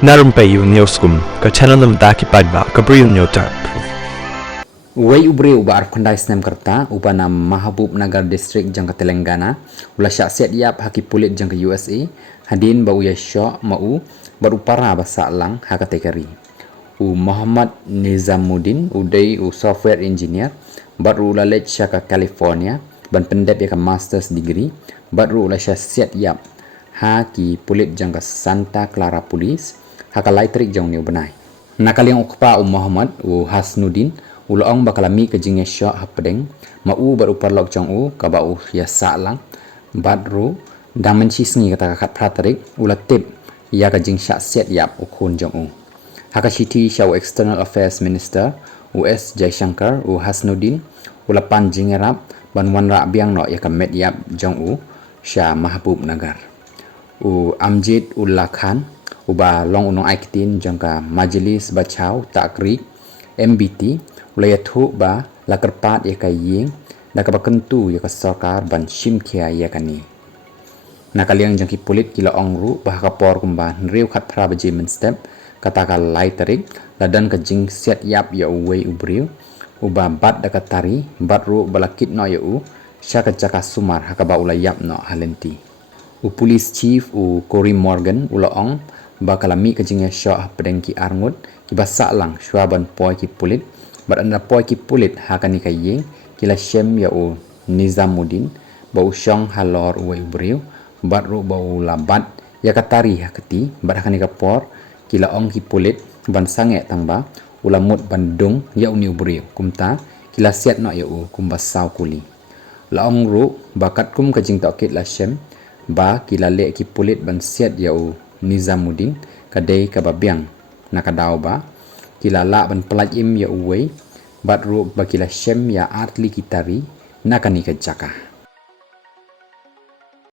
Narum payu neoskum ka channel nam daki padba ka briu neotar. Wai ubri uba arkhondai snem kerta uba nam Mahabub Nagar District jangka Telangana ula syak yap haki pulit jangka USA hadin ba uya syok mau baru para basa lang hakatekari u Muhammad Nizamuddin udai u software engineer baru ula lech syaka California ban pendep ya masters degree baru ula syak yap haki pulit jangka Santa Clara Police haka laitrik jang niu benai nakaliang ukpa u Muhammad u Hasnuddin ulaong bakalami kejingnya syok hapedeng mau baru parlok jang u kabau ya salang badru damen cisngi kata kakat praterik ulatip ya kejing syak set yap ukun jang u haka city syau external affairs minister US Jaishankar u Hasnuddin ulapan jingerap ban wanra biang no ya kamet yap jang u Syah Mahabub Nagar u Amjid Ullah Khan uba long unong aikitin jangka Majelis Bachau Takrik MBT ulaya thu ba lakerpat ya kaying da ka bakentu ya ka sarkar ban shimkhia ya kani nakaliang jangki pulit kila ongru bah ka por kumba nriu khat phra baji men step kata ka lai tarik ladan ka jing set yap ya uwei ubriu uba bat da ka tari bat ru balakit no ya u syaka jaka sumar hakaba ulayap no halenti u police chief u Cory Morgan ulaong bakalami ka jing ya syah pedengki arngut ki basak lang syuaban poi ki pulit beranda poi ki pulit hakani kayeng kila syem ya u Nizamuddin bau syong halor uwe ubriu batru bau labat ya katari hakati badakani kapor kila ong ki pulit ban sange tangba ulamut bandung ya uni ubriu kumta kila siat no ya u kumbasau kuli laong ru bakat kum kajing tokit la syem ba kila le ki pulit ban siat ya u Nizamuddin kadai kababiang nakadaw ba kila la ban pelajim ya uwei batru bakila syem ya atli kitari nakani kejaka